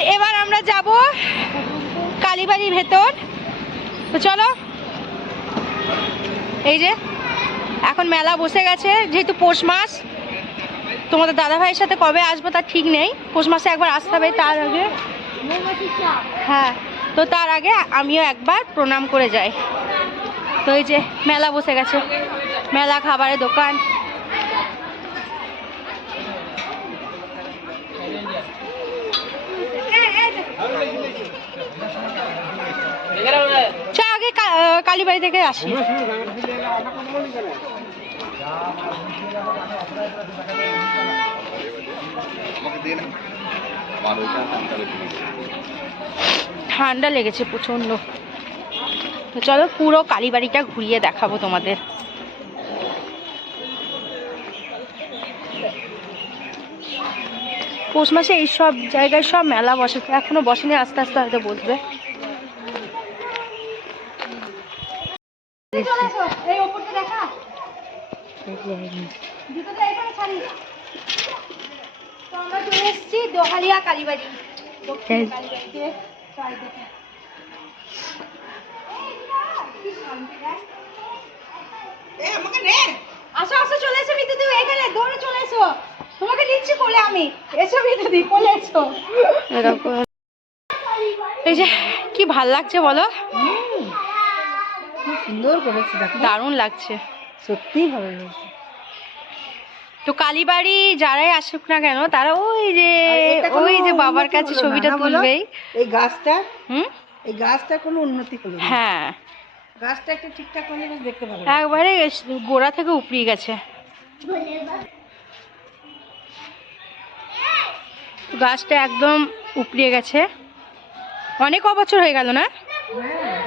এবার আমরা যাব কালীবাড়ির ভেতর। তো চলো। এই যে এখন মেলা বসে গেছে যেহেতু পৌষ মাস তোমাদের দাদা ভাইয়ের সাথে কবে আসব তার ঠিক নেই। পৌষ মাসে একবার আসতে হবে তার আগে। হ্যাঁ তো তার আগে আমিও একবার প্রণাম করে যাই। তো এই যে মেলা বসে গেছে। মেলা খাবারের দোকান চ আগে কা- আহ, কালীবাড়ি থেকে আসি। ঠান্ডা লেগেছে প্রচণ্ড। তো চলো পুরো কালীবাড়িটা ঘুরিয়ে দেখাবো তোমাদের। পৌষ মাসে এই সব জায়গায় সব মেলা বসে, এখনও বসেনি, আস্তে আস্তে হয়তো বসবে। এই ওপরটা দেখা। জুতোটা এখানে ছাড়ি। তো আমরা চলে এসেছি দোহালিয়া কালীবাড়ি দক্ষিণ কালীবাড়িতে। চারিদিকে আসো আসো চলে এসো বিদ্যুৎ এখানে দৌড়ে চলে এসো। তোমাকে নিচ্ছি কোলে আমি। এসো বিদ্যুৎ কোলে এসো। এই যে কি ভালো লাগছে বলো? সুন্দর করেছে দেখো। দারুণ লাগছে। সত্যিই ভালো লাগছে। তো কালীবাড়ি যারাই আসুক না কেন তারা ওই যে ওই যে বাবার কাছে ছবিটা তুলবেই। এই গাছটা? হুম? এই গাছটা কোনো উন্নতি না। হ্যাঁ। গাছটা একটু ঠিকঠাক করলে দেখতে লাগে। একবারে গোড়া থেকে উপড়িয়ে গেছে। গাছটা একদম উপড়িয়ে গেছে। অনেক অবছর হয়ে গেল না?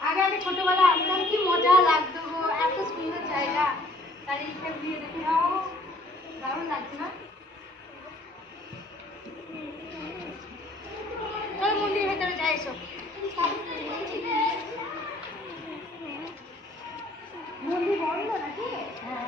আগে আগে ছোটবেলা আসতাম, কি মজা লাগতো গো, এত সুন্দর জায়গা। চারিদিকটা ঘুরিয়ে দেখে নাও দারুণ লাগছে না? চলো মন্দিরের ভেতরে যাই, এসো। মন্দির বন্ধ নাকি? হ্যাঁ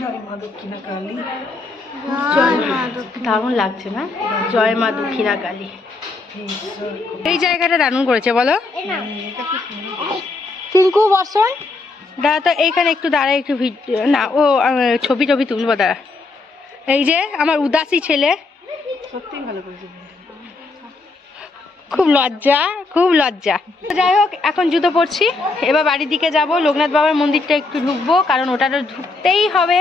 জয় মা দক্ষিণা কালী দারুণ লাগছে না? জয় মা দক্ষিণা কালী এই জায়গাটা দারুণ করেছে বলো। টিঙ্কু বর্ষণ দাঁড়া তো এইখানে একটু দাঁড়া একটু না ও ছবি টবি তুলবো দাঁড়া। এই যে আমার উদাসী ছেলে। সত্যিই ভালো করেছে। খুব লজ্জা খুব লজ্জা। তো যাই হোক এখন জুতো পরছি। এবার বাড়ির দিকে যাব। লোকনাথ বাবার মন্দিরটা একটু ঢুকবো কারণ ওটা তো ঢুকতেই হবে।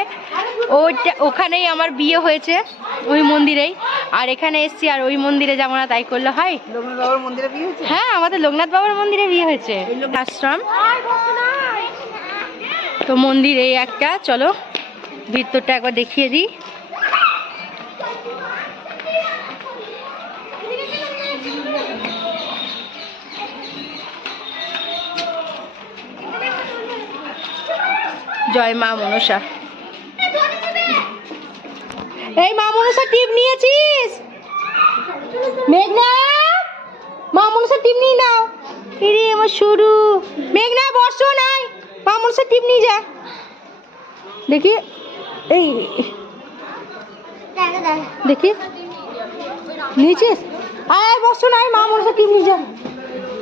ওইটা ওখানেই আমার বিয়ে হয়েছে ওই মন্দিরেই। আর এখানে এসছি আর ওই মন্দিরে যাব না তাই করলে। হয় লোকনাথ বাবার মন্দিরে হ্যাঁ আমাদের লোকনাথ বাবার মন্দিরে বিয়ে হয়েছে। আশ্রম। তো মন্দির এই একটা। চলো ভিতরটা একবার দেখিয়ে দিই। জয় মা মনসা। এই মা মনসা, টিপ নিয়েছিস? মেঘনা, মা মনসা, টিপ নিয়ে নাও। ইরে, আমার শুরু মেঘনা বর্ষ নাই। মা মনসা, টিপ নিয়ে যা। দেখি, এই, দেখি। নিয়েছিস? আয় বর্ষ নাই। মা মনসা, টিপ নিয়ে যা।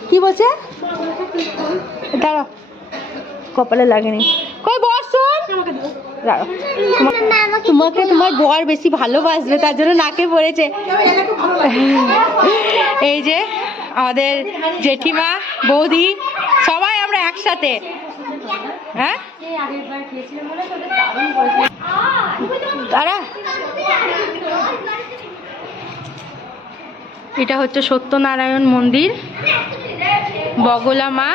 কি বলছে? দাঁড়াও। কপালে লাগেনি। কই বর্ষণ তোমাকে তোমার বর বেশি ভালোবাসবে, তার জন্য নাকে পড়েছে। এই যে আমাদের জেঠিমা, বৌদি, সবাই আমরা একসাথে। হ্যাঁ? তারা এটা হচ্ছে সত্যনারায়ণ মন্দির, বগলা মা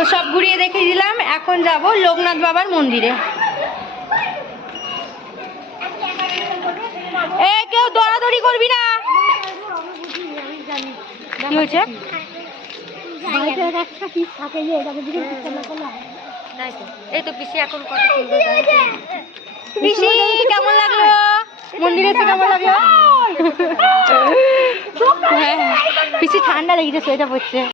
তো সব ঘুরিয়ে দেখে দিলাম। এখন যাব লোকনাথ বাবার মন্দিরে। এ কেউ দৌড়াদৌড়ি করবি না? কি হয়েছে? এই তো পিসি এখন কত পিসি কেমন লাগল? মন্দিরে এসে কেমন লাগল। হ্যাঁ পিসি ঠান্ডা লেগেছে সোয়েটার পড়ছে